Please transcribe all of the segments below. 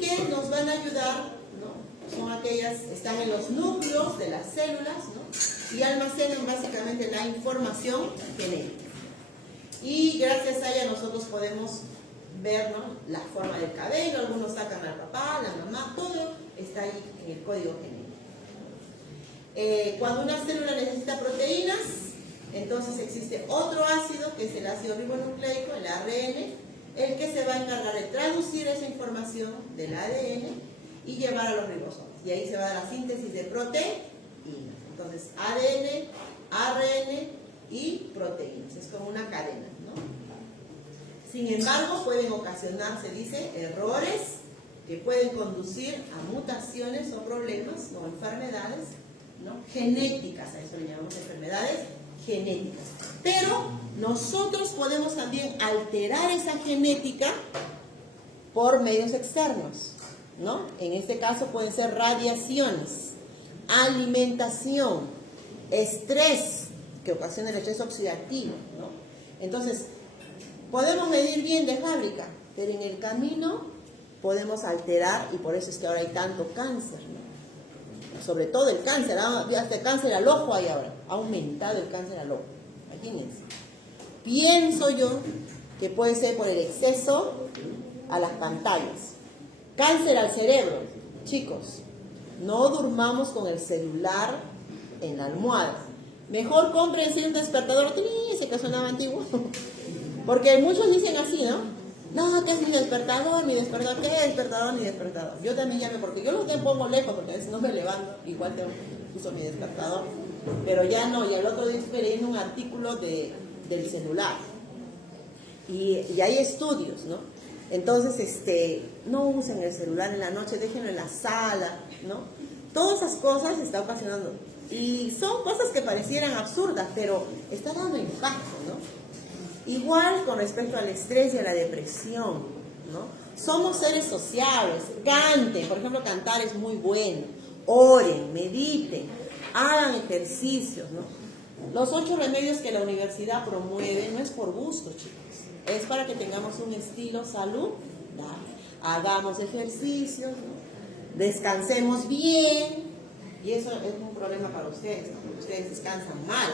que nos van a ayudar, ¿no? Son aquellas, están en los núcleos de las células, ¿no? Y almacenan básicamente la información genética. Y gracias a ella nosotros podemos ver, ¿no?, la forma del cabello, algunos sacan al papá, la mamá, todo está ahí en el código genético. Cuando una célula necesita proteínas, entonces existe otro ácido, que es el ácido ribonucleico, el ARN, el que se va a encargar de traducir esa información del ADN y llevar a los ribosomas. Y ahí se va a dar la síntesis de proteínas. Entonces, ADN, ARN y proteínas. Es como una cadena, ¿no? Sin embargo, pueden ocasionar, se dice, errores que pueden conducir a mutaciones o problemas o enfermedades, ¿no?, genéticas. A eso le llamamos enfermedades genéticas. Pero nosotros podemos también alterar esa genética por medios externos, ¿no? En este caso pueden ser radiaciones, alimentación, estrés, que ocasiona el estrés oxidativo, ¿no? Entonces, podemos medir bien de fábrica, pero en el camino podemos alterar, y por eso es que ahora hay tanto cáncer, ¿no? Sobre todo el cáncer, hasta el cáncer al ojo hay ahora, ha aumentado el cáncer al ojo, imagínense. Pienso yo que puede ser por el exceso a las pantallas. Cáncer al cerebro, chicos, no durmamos con el celular en la almohada. Mejor cómprense un despertador, ese que sonaba antiguo, porque muchos dicen así, ¿no? No, que es mi despertador, ¿qué despertador, mi despertador? Yo también llamo, porque yo lo pongo lejos, porque a veces no me levanto, igual uso mi despertador, pero ya no. Y el otro día estuve leyendo un artículo del celular, y hay estudios, ¿no? Entonces, no usen el celular en la noche, déjenlo en la sala, ¿no? Todas esas cosas está ocasionando, y son cosas que parecieran absurdas, pero está dando impacto, ¿no? Igual con respecto al estrés y a la depresión, ¿no? Somos seres sociables. Canten, por ejemplo, cantar es muy bueno. Oren, mediten, hagan ejercicios, ¿no? Los 8 remedios que la universidad promueve no es por gusto, chicos, es para que tengamos un estilo saludable. Hagamos ejercicios, ¿no? Descansemos bien, y eso es un problema para ustedes, ¿no? Porque ustedes descansan mal.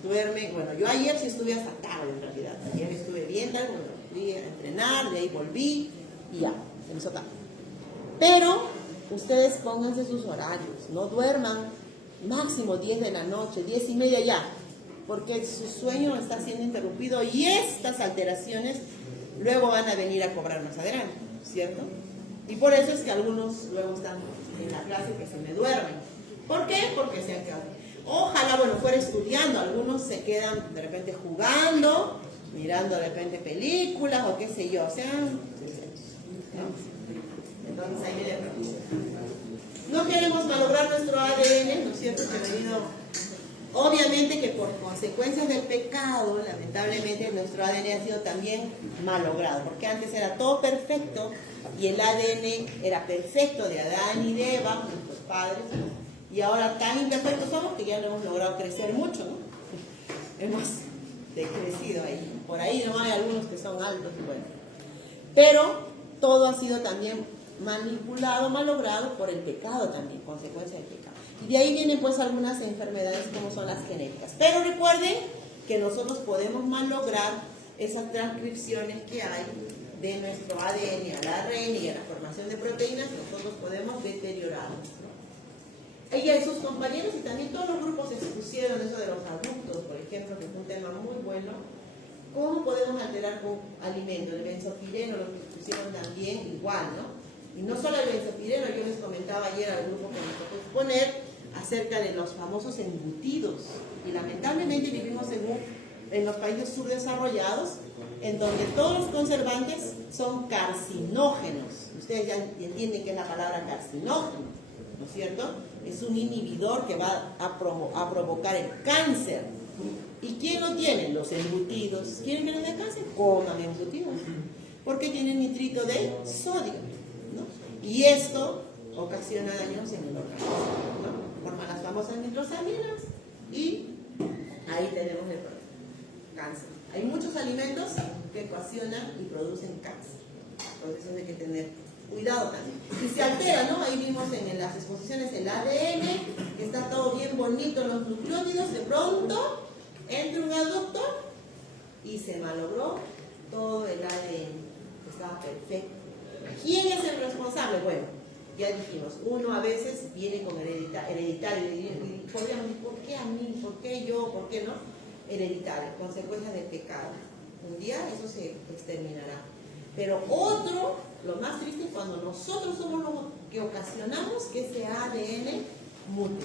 Duermen, bueno, yo ayer sí estuve hasta tarde en realidad. Ayer estuve bien tarde, bueno, fui a entrenar, de ahí volví y ya, se me hizo tarde. Pero ustedes pónganse sus horarios, no duerman máximo 10 de la noche, 10 y media ya, porque su sueño está siendo interrumpido y estas alteraciones luego van a venir a cobrar más adelante, ¿cierto? Y por eso es que algunos luego están en la clase que se me duermen. ¿Por qué? Porque se han quedado. Ojalá, bueno, fuera estudiando, algunos se quedan de repente jugando, mirando de repente películas o qué sé yo, o sea, ¿no? Entonces ahí viene la pregunta. No queremos malograr nuestro ADN, ¿no es cierto? Obviamente que por consecuencias del pecado, lamentablemente, nuestro ADN ha sido también malogrado, porque antes era todo perfecto y el ADN era perfecto de Adán y de Eva, nuestros padres, ¿no? Y ahora tan imperfectos somos que ya no hemos logrado crecer mucho, ¿no? Hemos decrecido ahí. Por ahí no hay algunos que son altos, bueno. Pero todo ha sido también manipulado, malogrado por el pecado también, consecuencia del pecado. Y de ahí vienen pues algunas enfermedades como son las genéticas. Pero recuerden que nosotros podemos malograr esas transcripciones que hay de nuestro ADN al ARN y a la formación de proteínas, nosotros podemos deteriorarlos, ¿no? Ella y sus compañeros y también todos los grupos expusieron eso de los adultos, por ejemplo, que es un tema muy bueno. ¿Cómo podemos alterar con alimentos? El benzopireno lo expusieron también igual, ¿no? Y no solo el benzopireno, yo les comentaba ayer al grupo que nos tocó exponer acerca de los famosos embutidos. Y lamentablemente vivimos en los países subdesarrollados, en donde todos los conservantes son carcinógenos. Ustedes ya entienden qué es la palabra carcinógeno, ¿no es cierto? Es un inhibidor que va a provocar el cáncer. ¿Y quién lo tiene? Los embutidos. ¿Quieren que les dé cáncer? Coman embutidos. Porque tienen nitrito de sodio, ¿no? Y esto ocasiona daños en el organismo, ¿no? Forman las famosas nitrosaminas y ahí tenemos el cáncer. Hay muchos alimentos que ocasionan y producen cáncer. Entonces eso hay que tener cuidado también. Si se altera, ¿no? Ahí vimos en las exposiciones el ADN, que está todo bien bonito en los nucleótidos, de pronto entra un adductor y se malogró todo el ADN. Estaba perfecto. ¿Quién es el responsable? Bueno, ya dijimos, uno a veces viene con hereditario y podríamos decir, ¿por qué a mí? ¿Por qué yo? ¿Por qué no? Hereditario, consecuencia del pecado. Un día eso se exterminará. Pero otro, lo más triste es cuando nosotros somos los que ocasionamos que ese ADN mute.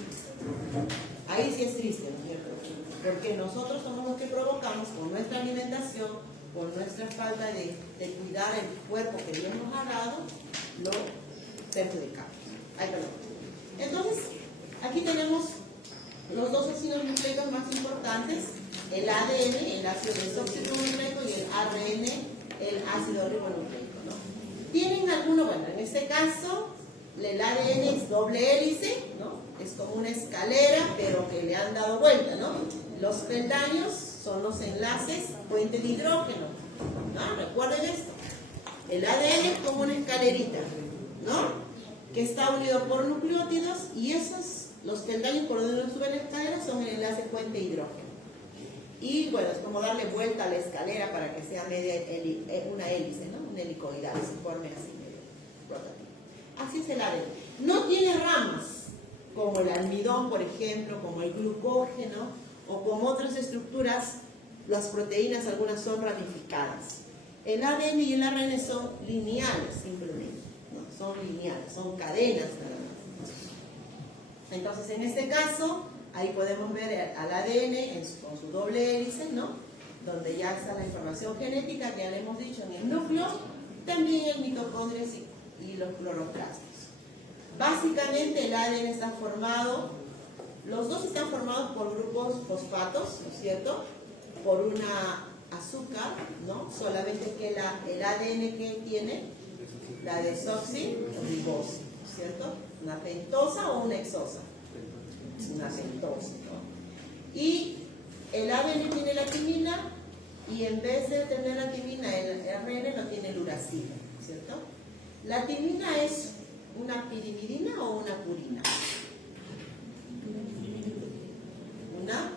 Ahí sí es triste, ¿no es cierto? Porque nosotros somos los que provocamos con nuestra alimentación, con nuestra falta de cuidar el cuerpo que Dios nos ha dado, lo perjudicamos. Ay, perdón. Entonces, aquí tenemos los dos ácidos nucleicos más importantes, el ADN, el ácido desoxirribonucleico, y el ARN, el ácido ribonucleico, ¿no? ¿Tienen alguno? Bueno, en este caso, el ADN es doble hélice, ¿no? Es como una escalera, pero que le han dado vuelta, ¿no? Los peldaños son los enlaces puente de hidrógeno, ¿no? Recuerden esto. El ADN es como una escalerita, ¿no? Que está unido por nucleótidos, y esos, los peldaños por donde uno sube la escalera, son el enlace puente de hidrógeno. Y bueno, es como darle vuelta a la escalera para que sea una hélice, ¿no? Un helicoidal, se forme así, medio rotativo. Así es el ADN. No tiene ramas, como el almidón, por ejemplo, como el glucógeno, o como otras estructuras. Las proteínas, algunas son ramificadas. El ADN y el ARN son lineales, simplemente, ¿no? Son lineales, son cadenas nada más. Entonces, en este caso, ahí podemos ver al ADN con su doble hélice, ¿no? Donde ya está la información genética que ya le hemos dicho en el núcleo, también el mitocondrios y los cloroplastos. Básicamente el ADN está formado, los dos están formados por grupos fosfatos, ¿no es cierto? Por una azúcar, ¿no? Solamente que el ADN que tiene, la desoxirribosa, ¿no es cierto? Una pentosa o una hexosa. Una pentosa, ¿no? Y el ADN tiene la timina, y en vez de tener la timina, el ARN lo tiene el uracilo, ¿cierto? La timina es una pirimidina o una purina. Una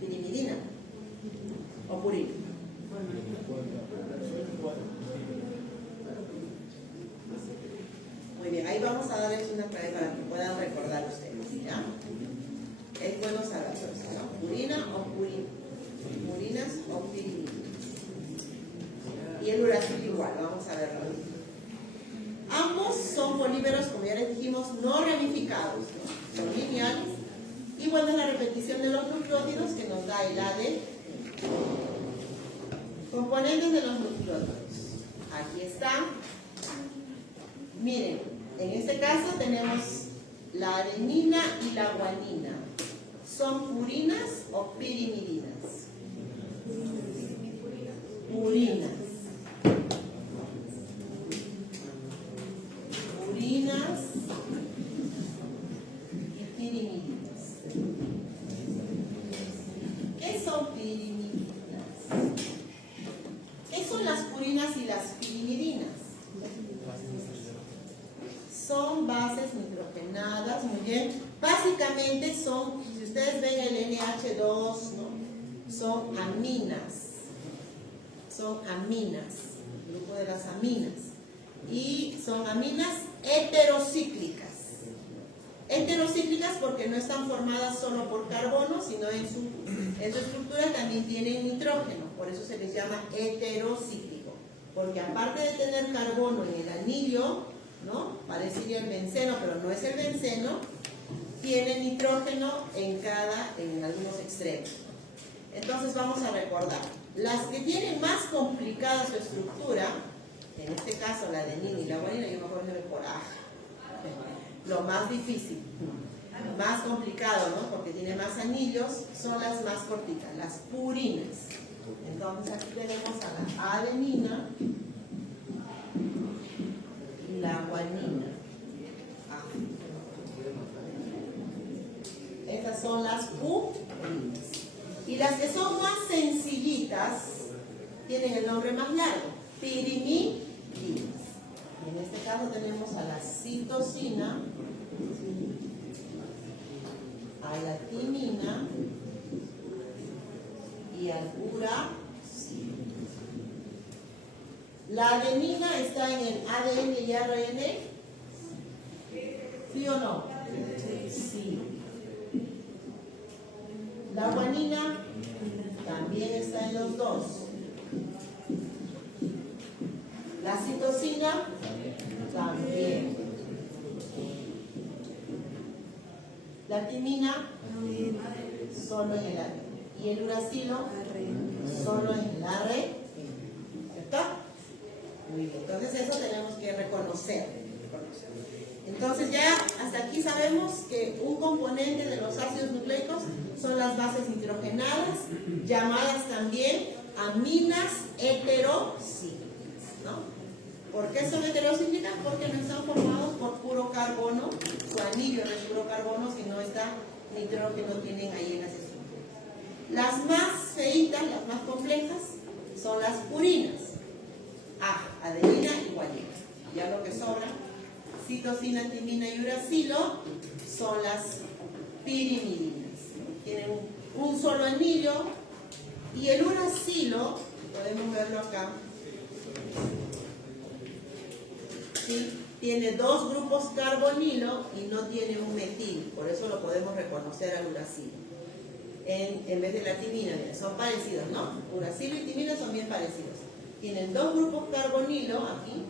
pirimidina o purina. Muy bien, ahí vamos a darles una prueba para que puedan recordar ustedes, ¿ya? Es bueno saberlo, ¿no? Purina o purina. Purinas o pirimidinas. Y el uracilo igual, vamos a verlo. Ambos son polímeros, como ya les dijimos, no ramificados, ¿no? Son lineales. Y bueno, es la repetición de los nucleótidos que nos da el ADN. Componentes de los nucleótidos. Aquí está. Miren, en este caso tenemos la adenina y la guanina. ¿Son purinas o pirimidinas? Purinas. Purinas y pirimidinas. ¿Qué son pirimidinas? ¿Qué son las purinas y las pirimidinas? Son bases nitrogenadas, muy bien. Básicamente son, si ustedes ven el NH2, ¿no? Son aminas. Son aminas, el grupo de las aminas. Y son aminas heterocíclicas. Heterocíclicas porque no están formadas solo por carbono, sino en su estructura también tienen nitrógeno. Por eso se les llama heterocíclico. Porque aparte de tener carbono en el anillo, ¿no? Parecería el benceno, pero no es el benceno, tiene nitrógeno en algunos extremos. Entonces vamos a recordar. Las que tienen más complicada su estructura, en este caso la adenina y la guanina, yo mejor me por lo más difícil, más complicado, ¿no? Porque tiene más anillos, son las más cortitas, las purinas. Entonces aquí tenemos a la adenina y la guanina. Estas son las purinas. Y las que son más sencillitas tienen el nombre más largo, pirimidinas. Y en este tenemos a la citosina, a la timina y al uracilo. ¿La adenina está en el ADN y ARN? ¿Sí o no? Sí. La guanina también está en los dos. La citosina también. La timina solo en el ARN. Y el uracilo solo en el ARN. ¿Cierto? Muy bien. Entonces eso tenemos que reconocer. Entonces ya hasta aquí sabemos que un componente de los ácidos nucleicos son las bases nitrogenadas, llamadas también aminas heterocíclicas, ¿no? ¿Por qué son heterocíclicas? Porque no están formados por puro carbono, su anillo no es puro carbono, sino está nitrógeno tienen ahí en las estructuras. Las más feitas, las más complejas, son las purinas, adenina y guanina. Ya lo que sobra, citosina, timina y uracilo, son las pirimidinas. Tienen un solo anillo y el uracilo, podemos verlo acá, ¿sí? Tiene dos grupos carbonilo y no tiene un metil, por eso lo podemos reconocer al uracilo. En vez de la timina, son parecidos, ¿no? Uracilo y timina son bien parecidos. Tienen dos grupos carbonilo aquí,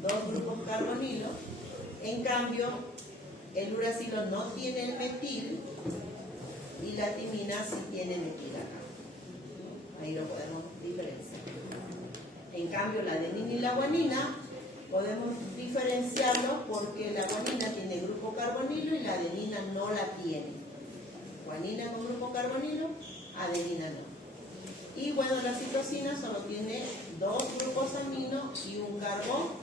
dos grupos carbonilo. En cambio, el uracilo no tiene el metil y la timina sí tiene metil acá. Ahí lo podemos diferenciar. En cambio, la adenina y la guanina podemos diferenciarlo porque la guanina tiene grupo carbonilo y la adenina no la tiene. Guanina con grupo carbonilo, adenina no. Y bueno, la citosina solo tiene dos grupos amino y un carbón.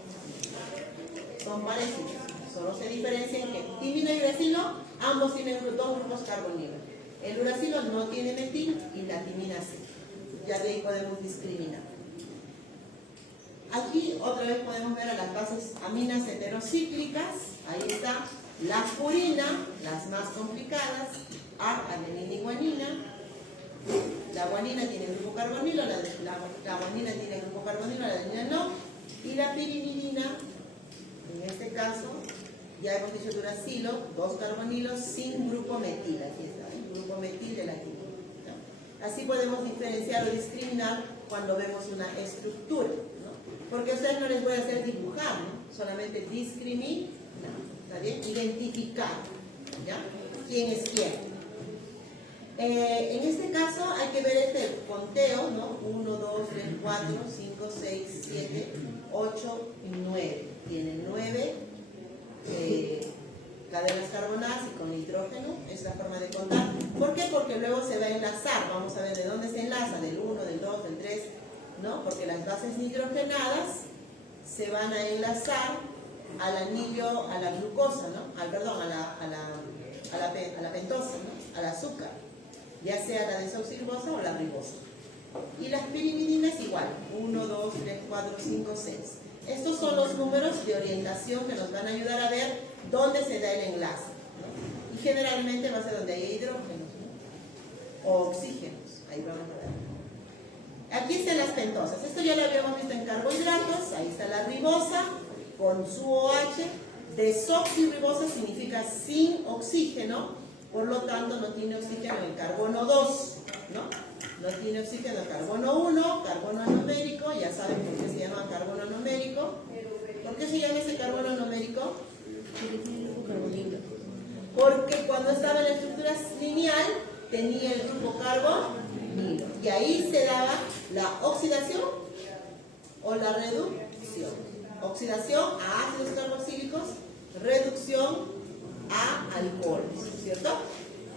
Son parecidos, solo se diferencian que timina y uracilo, ambos tienen dos grupos carbonilo. El uracilo no tiene metil y la timina sí. Ya de ahí podemos discriminar. Aquí otra vez podemos ver a las bases aminas heterocíclicas. Ahí está la purina, las más complicadas, adenina y guanina. La guanina tiene grupo carbonilo, la guanina tiene grupo carbonilo, la adenina no. Y la pirimidina, en este caso, ya hemos dicho uracilo, dos carbonilos sin grupo metil. Aquí está, el grupo metil de la timina. Así podemos diferenciar o discriminar cuando vemos una estructura, ¿no? Porque a ustedes no les voy a hacer dibujar, ¿no? Solamente discriminar, ¿está bien? Identificar, ¿ya? ¿Quién es quién? En este caso hay que ver este conteo, ¿no? 1, 2, 3, 4, 5, 6, 7, 8 y 9. Tienen 9 cadenas carbonadas y con nitrógeno, es la forma de contar. ¿Por qué? Porque luego se va a enlazar, vamos a ver de dónde se enlaza, del 1, del 2, del 3, ¿no? Porque las bases nitrogenadas se van a enlazar al anillo, a la glucosa, ¿no? A la pentosa, ¿no? Al azúcar, ya sea la desoxirribosa o la ribosa. Y las pirimidinas igual, 1, 2, 3, 4, 5, 6. Estos son los números de orientación que nos van a ayudar a ver dónde se da el enlace, ¿no? Y generalmente va a ser donde hay hidrógenos, ¿no? O oxígenos, ahí vamos a ver. Aquí están las pentosas, esto ya lo habíamos visto en carbohidratos, ahí está la ribosa con su OH, desoxirribosa significa sin oxígeno, por lo tanto no tiene oxígeno el carbono 2, ¿no? No tiene oxígeno el carbono 1, carbono anomérico, ya saben por qué se llama carbono anomérico. ¿Por qué se llama ese carbono anomérico? Porque cuando estaba en la estructura lineal tenía el grupo carbonilo y ahí se daba la oxidación o la reducción. Oxidación a ácidos carboxílicos, reducción a alcoholes, ¿cierto?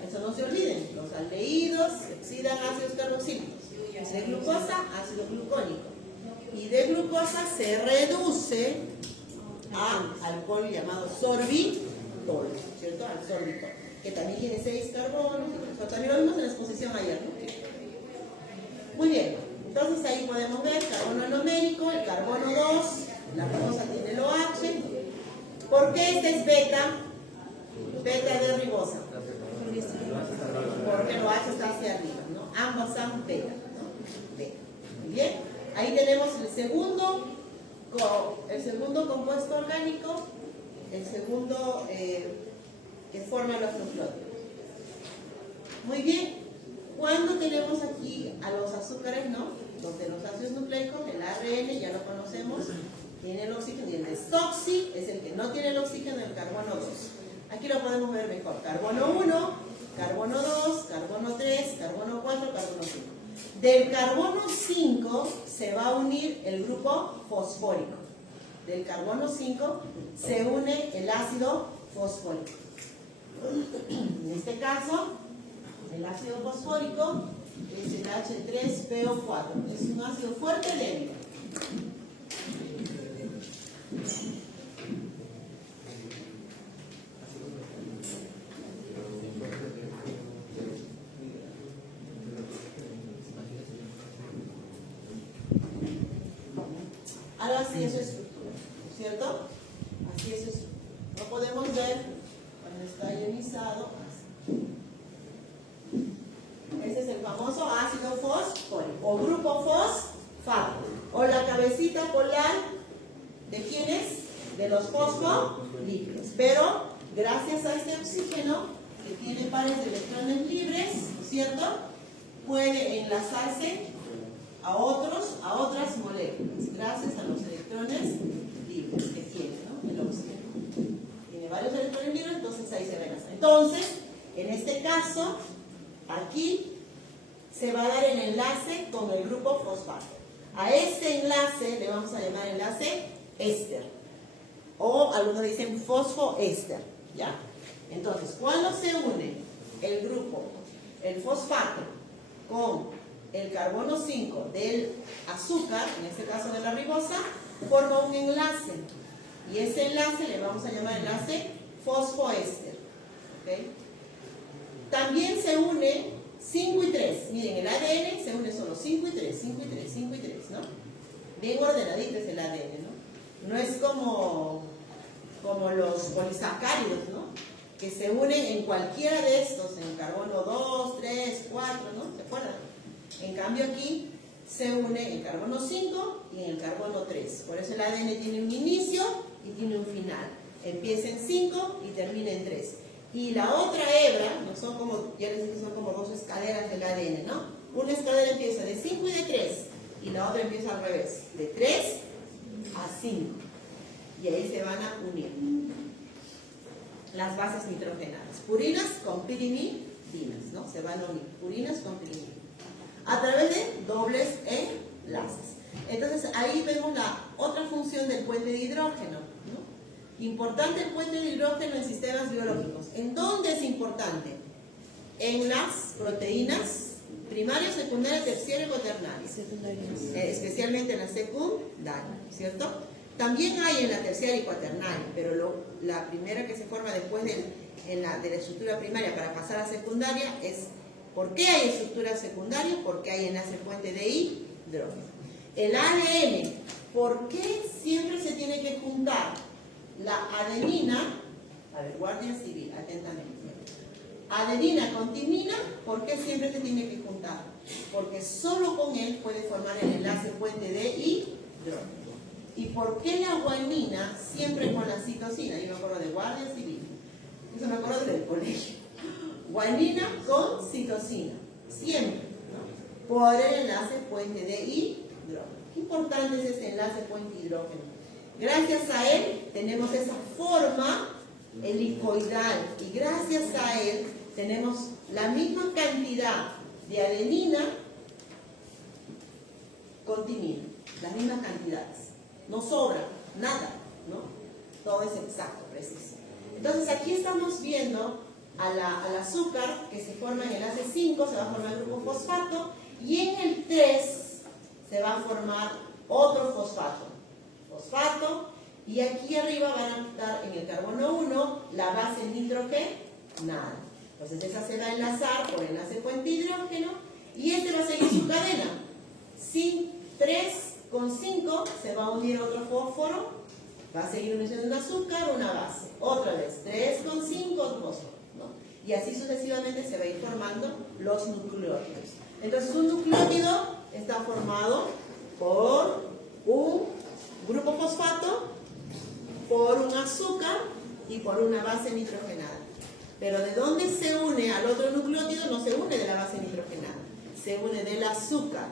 Eso no se olviden, los aldehídos oxidan ácidos carboxílicos, de glucosa ácido glucónico y de glucosa se reduce a alcohol llamado sorbitol, ¿cierto? Al sorbitol, que también tiene 6 carbonos, eso también lo vimos en la exposición ayer, ¿no? Muy bien, entonces ahí podemos ver carbono anomérico, el carbono 2 la ribosa tiene el OH. ¿Por qué este es beta? Beta de ribosa. Porque el OH está hacia arriba, ¿no? Ambas son beta, ¿no? Beta. Muy bien. Ahí tenemos el segundo compuesto orgánico, el segundo que forma los nucleótidos. Muy bien. Cuando tenemos aquí a los azúcares, ¿no? Los de los ácidos nucleicos, el ARN, ya lo conocemos, tiene el oxígeno, y el desoxi es el que no tiene el oxígeno, el carbono 2. Aquí lo podemos ver mejor. Carbono 1, carbono 2, carbono 3, carbono 4, carbono 5. Del carbono 5 se va a unir el grupo fosfórico. Del carbono 5 se une el ácido fosfórico. En este caso, el ácido fosfórico es el H3PO4. Es un ácido fuerte débil. Ahora así es su estructura, ¿cierto? Así es su estructura. Lo podemos ver cuando está ionizado. Ese es el famoso ácido fosfórico o grupo fosfato, o la cabecita polar de quiénes, de los fosfolípidos. Pero gracias a este oxígeno que tiene pares de electrones libres, ¿cierto?, puede enlazarse a otras moléculas, gracias a los electrones libres que tiene, ¿no?, el oxígeno. Tiene varios electrones libres, entonces ahí se enlaza. Entonces, en este caso, aquí se va a dar el enlace con el grupo fosfato. A este enlace le vamos a llamar enlace éster, o algunos dicen fosfoéster, ¿ya? Entonces, cuando se une el grupo, el fosfato, con el carbono 5 del azúcar, en este caso de la ribosa, forma un enlace, y ese enlace le vamos a llamar enlace fosfoéster, ¿okay? También se une 5 y 3. Miren, el ADN se une solo 5 y 3, 5 y 3, 5 y 3, ¿no? Bien ordenadito es el ADN, ¿no? No es como los polisacáridos, ¿no?, que se unen en cualquiera de estos, en carbono 2, 3, 4, ¿no? ¿Se acuerdan? En cambio aquí se une en carbono 5 y en el carbono 3. Por eso el ADN tiene un inicio y tiene un final. Empieza en 5 y termina en 3. Y la otra hebra, no son como, ya les dije, son como dos escaleras del ADN, ¿no? Una escalera empieza de 5 y de 3, y la otra empieza al revés, de 3 a 5. Y ahí se van a unir las bases nitrogenadas. Purinas con pirimidinas, ¿no? Se van a unir, purinas con pirimidinas, a través de dobles enlaces. Entonces ahí vemos la otra función del puente de hidrógeno, ¿no? Importante el puente de hidrógeno en sistemas biológicos. ¿En dónde es importante? En las proteínas primarias, secundarias, terciarias y cuaternarias. Especialmente en la secundaria, ¿cierto? También hay en la terciaria y cuaternaria, pero la primera que se forma después de la estructura primaria para pasar a secundaria es, ¿por qué hay estructura secundaria? Porque hay enlace puente de hidrógeno. El ADN, ¿por qué siempre se tiene que juntar la adenina? A ver, guardia civil, atentamente. Adenina con timina, ¿por qué siempre se tiene que juntar? Porque solo con él puede formar el enlace puente de hidrógeno. ¿Y por qué la guanina siempre con la citosina? Yo me acuerdo de guardia civil, eso me acuerdo del colegio. Guanina con citosina, siempre, ¿no?, por el enlace puente de hidrógeno. Qué importante es este enlace puente de hidrógeno. Gracias a él tenemos esa forma helicoidal, y gracias a él tenemos la misma cantidad de adenina con timina, las mismas cantidades. No sobra nada, ¿no? Todo es exacto, preciso. Entonces aquí estamos viendo al azúcar que se forma en el enlace 5, se va a formar el grupo fosfato, y en el 3 se va a formar otro fosfato, y aquí arriba van a estar en el carbono 1 la base nitrogenada. Entonces esa se va a enlazar por enlace puente hidrógeno, y este va a seguir su cadena, sin 3 con 5 se va a unir otro fósforo, va a seguir uniendo un azúcar, una base. Otra vez, 3 con 5, otro fósforo, ¿no? Y así sucesivamente se va a ir formando los nucleótidos. Entonces, un nucleótido está formado por un grupo fosfato, por un azúcar y por una base nitrogenada. Pero ¿de dónde se une al otro nucleótido? No se une de la base nitrogenada. Se une del azúcar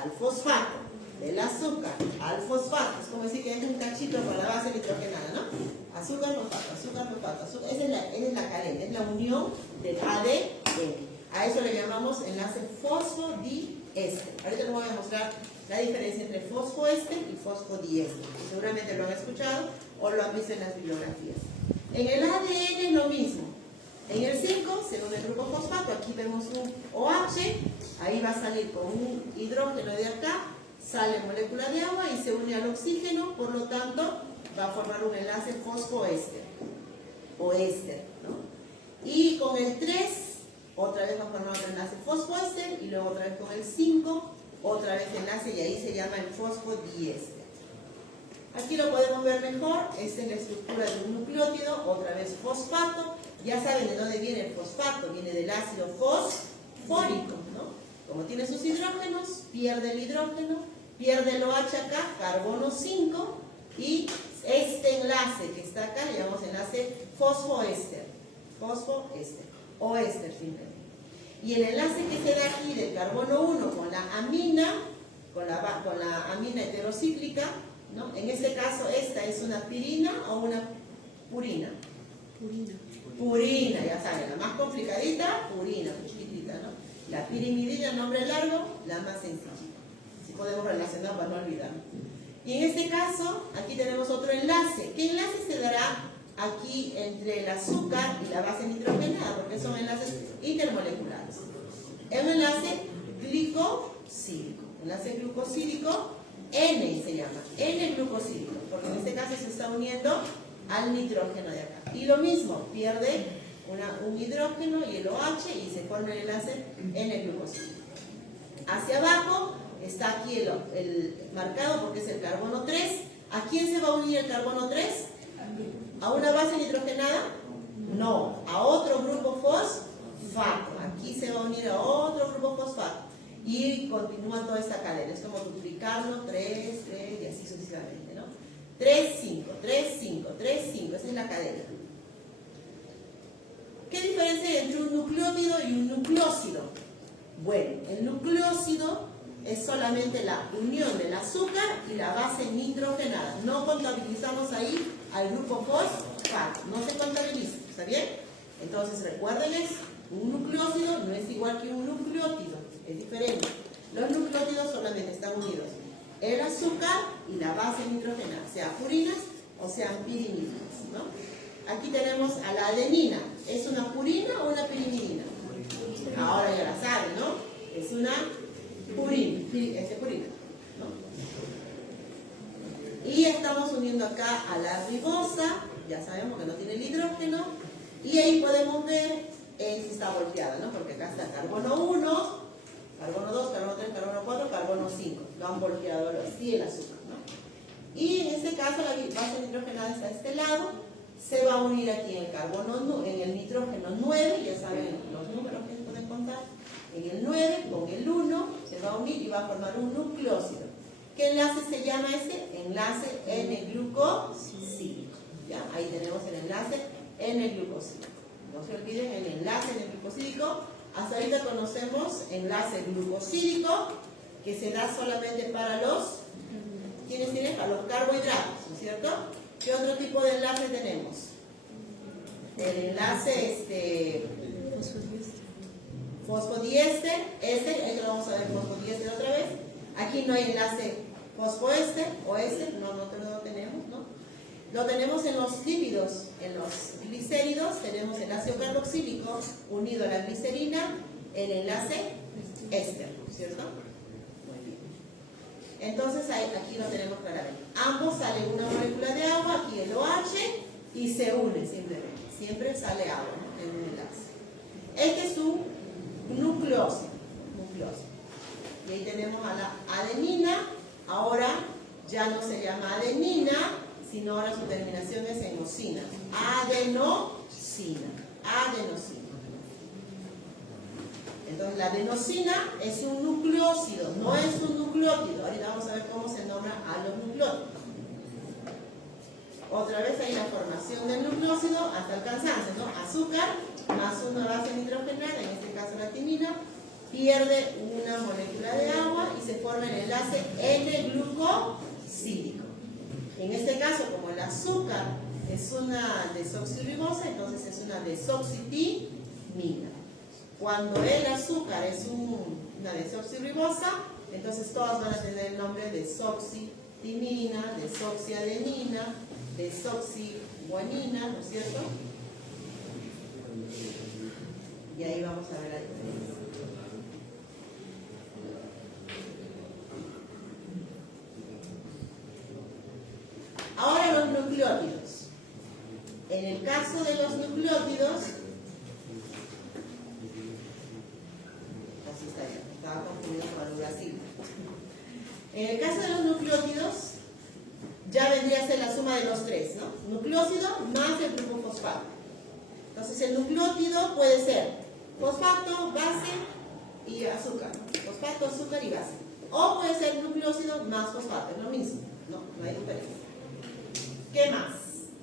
al fosfato, del azúcar al fosfato. Es como decir que es un cachito para la base nitrogenada, ¿no? Azúcar, fosfato, azúcar, fosfato, azúcar. Esa es la cadena, es la unión del ADN. A eso le llamamos enlace fosfodiéster. Ahorita les voy a mostrar la diferencia entre fosfoéster y fosfodiéster. Seguramente lo han escuchado o lo han visto en las bibliografías. En el ADN es lo mismo. En el 5 se une el grupo fosfato. Aquí vemos un OH. Ahí va a salir con un hidrógeno de acá. Sale molécula de agua y se une al oxígeno. Por lo tanto, va a formar un enlace fosfoéster o éster, ¿no? Y con el 3, otra vez va a formar otro enlace fosfoéster. Y luego otra vez con el 5, otra vez enlace, y ahí se llama el fosfodiéster. Aquí lo podemos ver mejor. Esta es la estructura de un nucleótido, otra vez fosfato. Ya saben de dónde viene el fosfato, viene del ácido fosfórico, ¿no? Como tiene sus hidrógenos, pierde el hidrógeno, pierde el OH acá, carbono 5, y este enlace que está acá le llamamos enlace fosfoéster, o éster simplemente. Y el enlace que se da aquí del carbono 1 con la amina, con la amina heterocíclica, ¿no? En este caso, esta es una pirina o una purina. Purina, ya saben, la más complicadita, purina, chiquitita, ¿no? La pirimidina, nombre largo, la más sencilla. Si podemos relacionar para no olvidar. Y en este caso, aquí tenemos otro enlace. ¿Qué enlace se dará aquí entre el azúcar y la base nitrogenada? Porque son enlaces intermoleculares. Es un enlace glicosílico. Enlace glucosílico, N se llama, N-glucosílico, porque en este caso se está uniendo al nitrógeno de acá. Y lo mismo, pierde un hidrógeno y el OH y se forma el enlace N-glucosílico. Hacia abajo está aquí el marcado porque es el carbono 3. ¿A quién se va a unir el carbono 3? ¿A una base nitrogenada? No, a otro grupo fosfato. Aquí se va a unir a otro grupo fosfato. Y continúa toda esta cadena. Es como duplicarlo, 3, y así sucesivamente, ¿no? 3, 5, 3, 5, 3, 5. Esa es la cadena. ¿Qué diferencia hay entre un nucleótido y un nucleósido? Bueno, el nucleósido es solamente la unión del azúcar y la base nitrogenada. No contabilizamos ahí al grupo fosfato. No se contabiliza, ¿está bien? Entonces recuerden eso. Un nucleósido no es igual que un nucleótido. Es diferente. Los nucleótidos solamente están unidos el azúcar y la base nitrogenada, sean purinas o sean pirimidinas, ¿no? Aquí tenemos a la adenina. ¿Es una purina o una pirimidina? Ahora ya la saben, ¿no? Es una purina, ¿no? Y estamos uniendo acá a la ribosa, ya sabemos que no tiene el hidrógeno, y ahí podemos ver si está volteada, ¿no? Porque acá está carbono 1, carbono 2, carbono 3, carbono 4, carbono 5. Lo han volteado así el azúcar, ¿no? Y en este caso la base nitrogenada está a este lado. Se va a unir aquí en el carbono, en el nitrógeno 9, ya saben los números que se pueden contar. En el 9 con el 1 se va a unir y va a formar un nucleósido. ¿Qué enlace se llama este? Enlace N-glucosílico. ¿Ya? Ahí tenemos el enlace N-glucosílico. No se olviden el enlace N-glucosílico. Hasta ahorita conocemos enlace glucosílico, que se da solamente para los, ¿quiénes tienen? Para los carbohidratos, ¿no es cierto? ¿Qué otro tipo de enlace tenemos? El enlace fosfodiéster, este lo vamos a ver fosfodiéster otra vez. Aquí no hay enlace fosfoéster o éster, no lo tenemos, ¿no? Lo tenemos en los lípidos, en los glicéridos, tenemos el ácido carboxílico unido a la glicerina, el enlace éster, ¿cierto? Muy bien. Entonces aquí lo tenemos claramente. Ambos salen una molécula de agua, aquí el OH, y se une simplemente. Siempre sale agua, ¿no? En un enlace. Este es un nucleósido. Y ahí tenemos a la adenina, Ahora ya no se llama adenina, sino ahora su terminación es en osina. Adenosina. Adenosina. Entonces la adenosina es un nucleósido, no es un nucleótido. Ahorita vamos a ver cómo se nombra a los nucleótidos. Otra vez hay la formación del nucleósido hasta el cansancio, ¿no? Azúcar más una base nitrogenada, en este caso la timina, pierde una molécula de agua y se forma el enlace N-glucosílico. En este caso, como el azúcar es una desoxirribosa, entonces es una desoxitimina. Cuando el azúcar es una desoxirribosa, entonces todas van a tener el nombre de desoxitimina, desoxiadenina, desoxiguanina, ¿no es cierto? Y ahí vamos a ver la diferencia. Ahora los nucleótidos. En el caso de los nucleótidos, así está bien, estaba confundido con el uracilo. En el caso de los nucleótidos, ya vendría a ser la suma de los tres, ¿no? Nucleósido más el grupo fosfato. Entonces el nucleótido puede ser fosfato, base y azúcar, ¿no? Fosfato, azúcar y base. O puede ser nucleósido más fosfato, es lo mismo, no hay diferencia. ¿Qué más?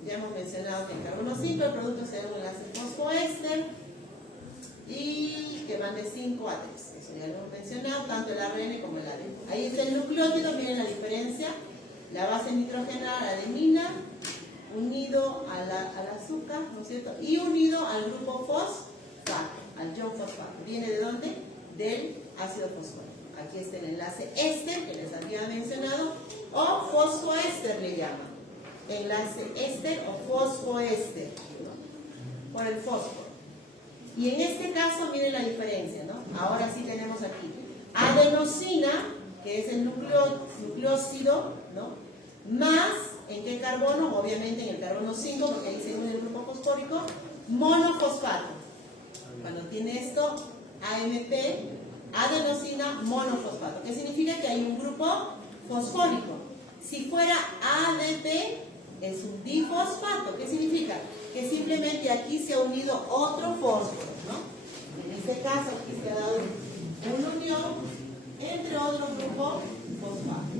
Ya hemos mencionado que el carbono 5, el producto será un enlace fosfoéster y que van de 5 a 3. Eso ya lo hemos mencionado, tanto el ARN como el ADN. Ahí está el nucleótido, miren la diferencia. La base nitrogenada, la adenina, unido al azúcar, ¿no es cierto? Y unido al grupo fosfato, al ion fosfato. ¿Viene de dónde? Del ácido fosfórico. Aquí está el enlace éster, que les había mencionado, o fosfoéster le llaman. Enlace éster o fosfoéster, ¿no? Por el fósforo. Y en este caso, miren la diferencia, ¿no? Ahora sí tenemos aquí adenosina, que es el nucleósido, ¿no? Más, ¿en qué carbono? Obviamente en el carbono 5, porque ahí se une el grupo fosfórico, monofosfato. Cuando tiene esto, AMP, adenosina, monofosfato. ¿Qué significa? Que hay un grupo fosfórico. Si fuera ADP, es un difosfato. ¿Qué significa? Que simplemente aquí se ha unido otro fósforo, ¿no? En este caso, aquí se ha dado una unión entre otro grupo fosfato.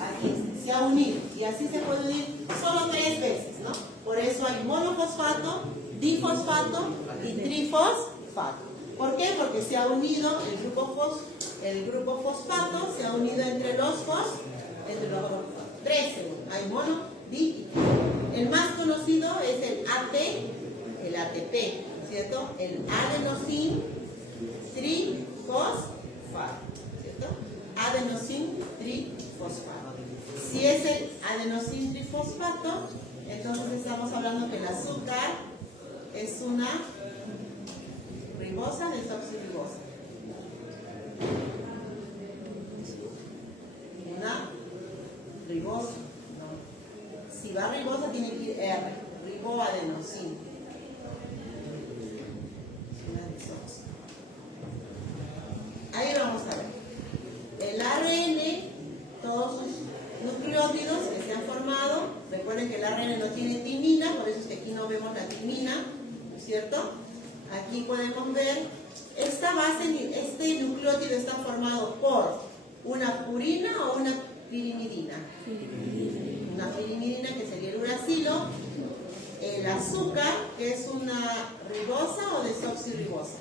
Aquí se ha unido, y así se puede unir solo 3 veces, ¿no? Por eso hay monofosfato, difosfato y trifosfato. ¿Por qué? Porque se ha unido el grupo fosfato, se ha unido entre los fosfatos. 3 según. Hay mono, di y tri. El más conocido es el AT, el ATP, ¿no es cierto? El adenosin trifosfato, ¿cierto? Adenosin trifosfato. Si es el adenosin trifosfato, entonces estamos hablando que el azúcar es una ribosa, desoxirribosa. Una ribosa. No. Si va ribosa tiene que ir R, riboadenosin. Una desox. Ahí vamos a ver. El ARN, todos sus nucleótidos que se han formado, recuerden que el ARN no tiene timina, por eso es que aquí no vemos la timina, ¿no es cierto? Aquí podemos ver, esta base, este nucleótido está formado por una purina o una pirimidina. Una pirimidina que sería el uracilo, el azúcar, que es una ribosa o desoxirribosa.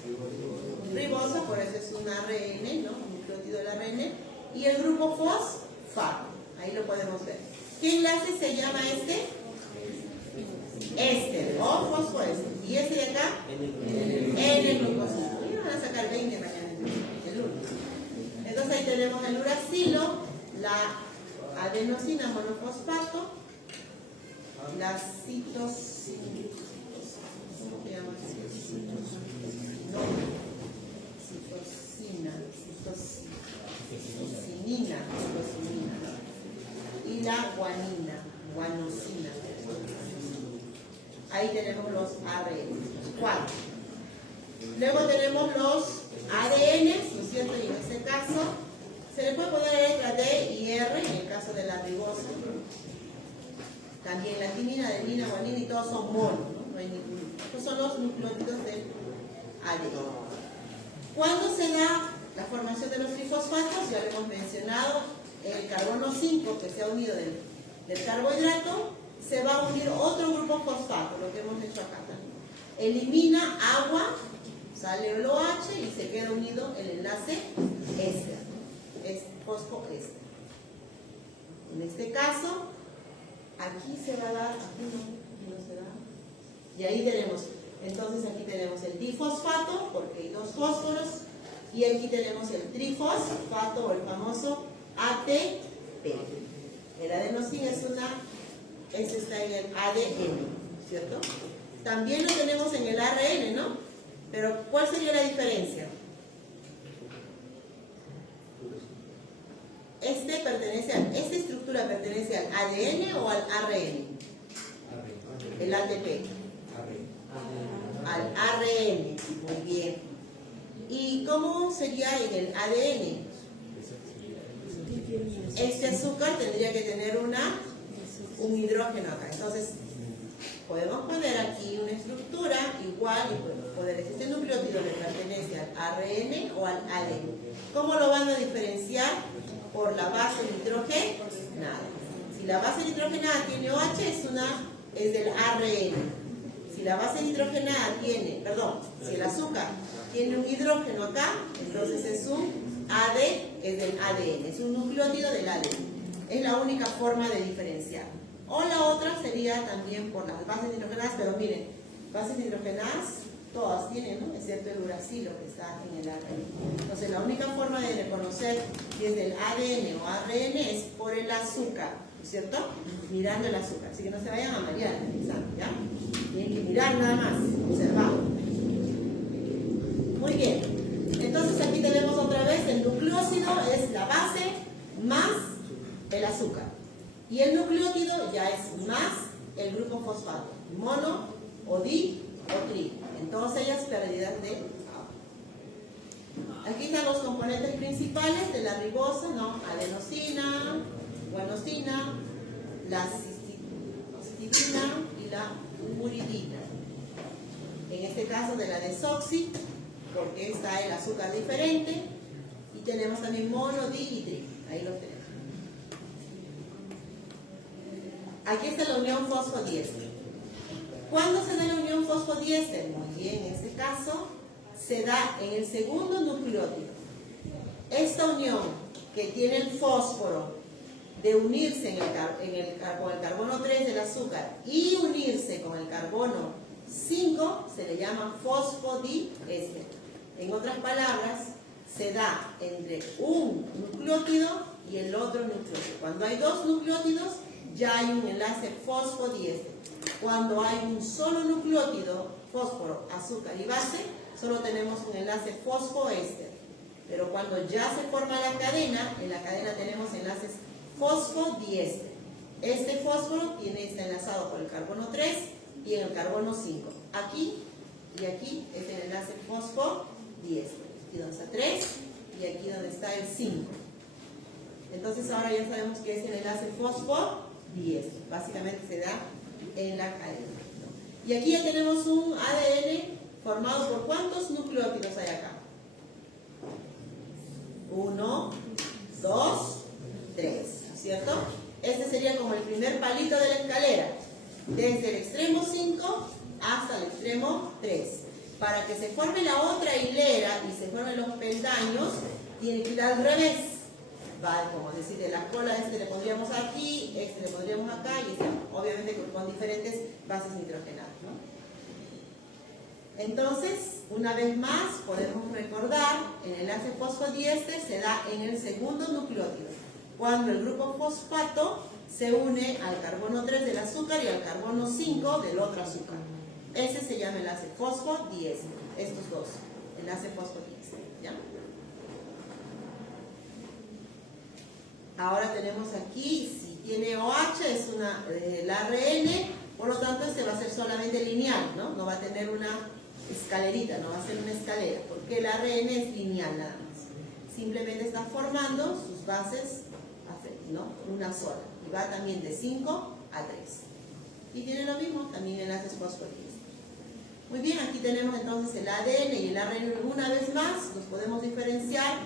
Ribosa, por eso es un ARN, ¿no? Un nucleótido del ARN, y el grupo fosfato. Ahí lo podemos ver. ¿Qué enlace se llama este? Éster o fosfoéster. ¿Y este de acá? N-glucosílico. Y van a sacar 20 mañana el lunes. Entonces ahí tenemos el uracilo, la adenosina monofosfato, la citosina. ¿Cómo se llama? Citocinina. Y la guanosina. Ahí tenemos los ARN, 4. Luego tenemos los ADN, ¿no es cierto? Y en este caso se le puede poner la letra D y R en el caso de la ribosa. También la timina, adenina, guanina y todos son monos, ¿no? No hay ningún. Estos son los nucleótidos del ADN. ¿Cuándo se da la formación de los trifosfatos? Ya lo hemos mencionado. El carbono 5 que se ha unido del carbohidrato, se va a unir otro grupo fosfato, lo que hemos hecho acá también. Elimina agua, sale el OH y se queda unido el enlace éster, es fosfoéster. En este caso, aquí se va a dar, aquí no se da. Y ahí tenemos, entonces aquí tenemos el difosfato, porque hay dos fósforos, y aquí tenemos el trifosfato, o el famoso ATP. El adenosina ese está en el ADN, ¿cierto? También lo tenemos en el ARN, ¿no? Pero ¿cuál sería la diferencia? ¿Esta estructura pertenece al ADN o al ARN? El ATP. Al ARN, muy bien. ¿Y cómo sería en el ADN? Este azúcar tendría que tener un hidrógeno acá. Entonces, podemos poner aquí una estructura igual y podemos poner este nucleótido le pertenece al ARN o al ADN. ¿Cómo lo van a diferenciar? Por la base nitrogenada. Si la base nitrogenada tiene OH, es del ARN. Si la base nitrogenada si el azúcar tiene un hidrógeno acá, entonces es un AD, es del ADN, es un nucleótido del ADN. Es la única forma de diferenciar. O la otra sería también por las bases nitrogenadas, pero miren, bases nitrogenadas todas tienen, ¿no? Excepto el uracilo que está en el ARN. Entonces la única forma de reconocer si es del ADN o ARN es por el azúcar, ¿cierto? Mirando el azúcar. Así que no se vayan a marear en el examen, ¿ya? Tienen que mirar nada más, observar. Muy bien. Entonces aquí tenemos otra vez el nucleócido, es la base más el azúcar. Y el nucleótido ya es más el grupo fosfato, mono o di o tri. En todas ellas pérdidas de agua. Aquí están los componentes principales de la ribosa, ¿no? Adenosina, guanosina, la citidina y la uridina. En este caso de la desoxi, porque está el azúcar diferente, y tenemos también mono, di y tri. Ahí lo tenemos. Aquí está la unión fosfodiéster. ¿Cuándo se da la unión fosfodiéster? Muy bien, en este caso se da en el segundo nucleótido. Esta unión que tiene el fósforo de unirse con el carbono 3 del azúcar y unirse con el carbono 5 se le llama fosfodiéster. En otras palabras, se da entre un nucleótido y el otro nucleótido. Cuando hay dos nucleótidos, ya hay un enlace fosfodiéster. Cuando hay un solo nucleótido, fósforo, azúcar y base, solo tenemos un enlace fosfoéster. Pero cuando ya se forma la cadena, en la cadena tenemos enlaces fosfodiéster. Este fósforo está enlazado por el carbono 3 y en el carbono 5. Aquí y aquí es el enlace fosfodiéster. Aquí donde está 3 y aquí donde está el 5. Entonces ahora ya sabemos que es el enlace fosfodiéster. Básicamente se da en la cadena. Y aquí ya tenemos un ADN formado por ¿cuántos nucleótidos hay acá? 1, 2, 3, ¿cierto? Este sería como el primer palito de la escalera, desde el extremo 5 hasta el extremo 3. Para que se forme la otra hilera y se formen los peldaños, tiene que ir al revés. Va, como decir, de la cola le pondríamos aquí, le pondríamos acá, y obviamente con diferentes bases nitrogenadas, ¿no? Entonces, una vez más, podemos recordar, el enlace fosfodiéster se da en el segundo nucleótido, cuando el grupo fosfato se une al carbono 3 del azúcar y al carbono 5 del otro azúcar. Ese se llama enlace fosfodiéster, estos dos, enlace fosfodiéster, ¿ya? Ahora tenemos aquí, si tiene OH, es el ARN, por lo tanto este va a ser solamente lineal, ¿no? No va a tener una escalerita, no va a ser una escalera, porque el ARN es lineal nada más. simplemente está formando sus bases, ¿no? Una sola. Y va también de 5 a 3. Y tiene lo mismo también enlaces fosfolíderos. Muy bien, aquí tenemos entonces el ADN y el ARN. Una vez más, los podemos diferenciar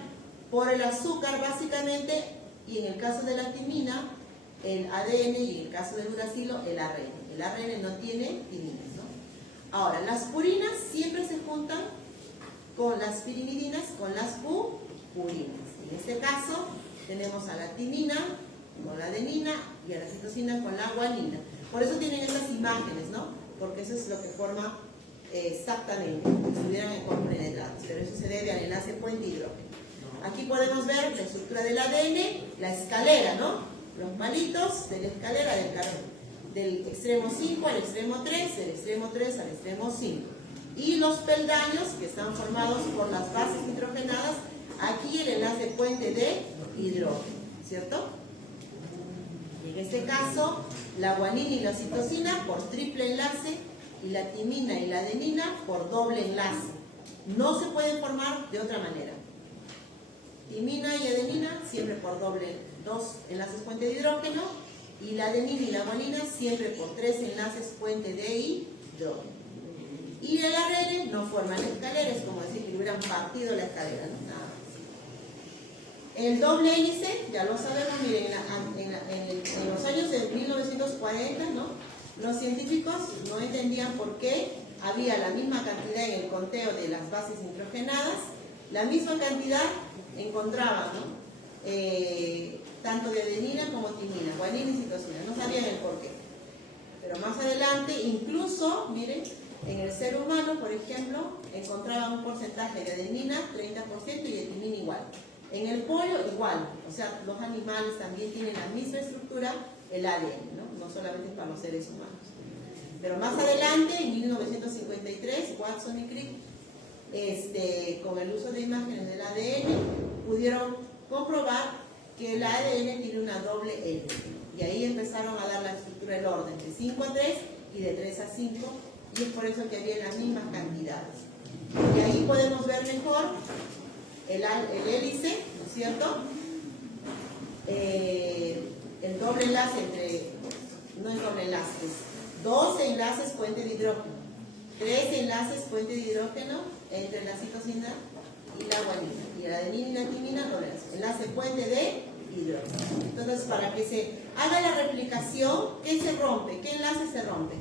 por el azúcar básicamente, y en el caso de la timina, el ADN, y en el caso del uracilo, el ARN. El ARN no tiene timinas, ¿no? Ahora, las purinas siempre se juntan con las pirimidinas, con las purinas. En este caso, tenemos a la timina con la adenina y a la citosina con la guanina. Por eso tienen estas imágenes, ¿no? Porque eso es lo que forma exactamente, como si estuvieran compenetrados, pero eso se debe al enlace puente hidrógeno. Aquí podemos ver la estructura del ADN, la escalera, ¿no? Los palitos de la escalera del extremo 5 al extremo 3, del extremo 3 al extremo 5. Y los peldaños que están formados por las bases nitrogenadas, aquí el enlace puente de hidrógeno, ¿cierto? Y en este caso, la guanina y la citosina por triple enlace, y la timina y la adenina por doble enlace. No se pueden formar de otra manera. Timina y adenina siempre por dos enlaces puente de hidrógeno, y la adenina y la guanina siempre por 3 enlaces puente de hidrógeno. Y el ARN no forman escalera, es como decir que hubieran partido la escalera, ¿no? Nada más. El doble hélice, ya lo sabemos, miren, en los años de 1940, ¿no? Los científicos no entendían por qué había la misma cantidad en el conteo de las bases nitrogenadas, la misma cantidad encontraban, ¿no? Tanto de adenina como timina, guanina y citosina, no sabían el por qué. Pero más adelante, incluso, miren, en el ser humano, por ejemplo, encontraban un porcentaje de adenina 30% y de timina igual. En el pollo igual, o sea, los animales también tienen la misma estructura, el ADN, no solamente para los seres humanos. Pero más adelante, en 1953, Watson y Crick, con el uso de imágenes del ADN, pudieron comprobar que el ADN tiene una doble hélice. Y ahí empezaron a dar la estructura del orden de 5 a 3 y de 3 a 5, y es por eso que había las mismas cantidades. Y ahí podemos ver mejor el hélice, ¿no es cierto? El doble enlace no es doble enlace, es 2 enlaces puente de hidrógeno, 3 enlaces puente de hidrógeno entre la citosina y la guanina, y la adenina y la timina doble enlace puente de hidrógeno. Entonces, para que se haga la replicación, ¿qué se rompe? ¿Qué enlace se rompe?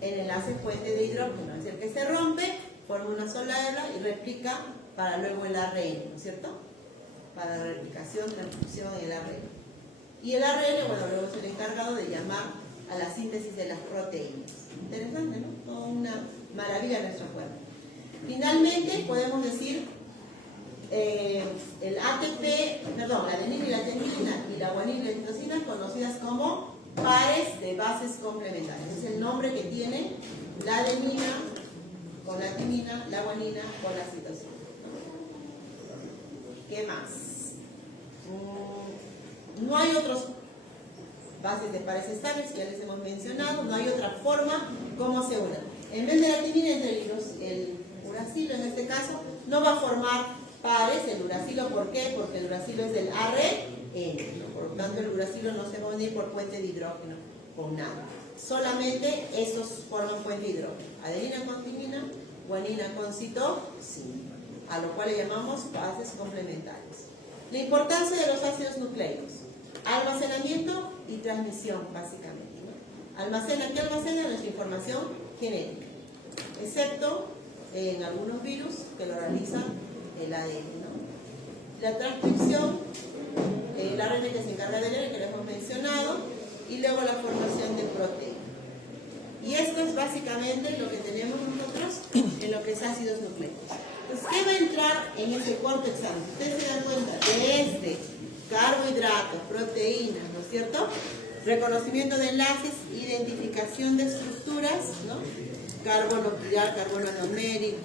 El enlace puente de hidrógeno, es decir, que se rompe, forma una sola hebra y replica para luego el ARN, ¿no es cierto? Para la replicación, transcripción en el ARN. Y el ARN, bueno, luego es el encargado de llamar a la síntesis de las proteínas. Interesante, ¿no? Toda una maravilla en nuestro cuerpo. Finalmente, podemos decir el ATP, perdón, la adenina y la timina y la guanina y la citosina, conocidas como pares de bases complementarias. Es el nombre que tiene la adenina con la timina, la guanina con la citosina. ¿Qué más? No hay otras bases de pares estables, que ya les hemos mencionado, no hay otra forma como se unan. En vez de la timina entre el uracilo, en este caso, no va a formar pares el uracilo. ¿Por qué? Porque el uracilo es del ARN, por lo tanto el uracilo no se va a unir por puente de hidrógeno con nada. Solamente esos forman puente de hidrógeno. Adenina con timina, guanina con citosina, a lo cual le llamamos bases complementarias. La importancia de los ácidos nucleicos: almacenamiento y transmisión, básicamente, ¿no? ¿Qué almacena? Nuestra información genética, excepto en algunos virus que lo realizan el ADN, ¿no? La transcripción, el ARN que se encarga de leer, que les hemos mencionado, y luego la formación de proteína. Y esto es básicamente lo que tenemos nosotros en lo que es ácidos nucleicos. Entonces, ¿qué va a entrar en ese cuarto examen? Ustedes se dan cuenta, desde carbohidratos, proteínas, ¿no es cierto? Reconocimiento de enlaces, identificación de estructuras, ¿no? Carbono quiral, carbono numérico,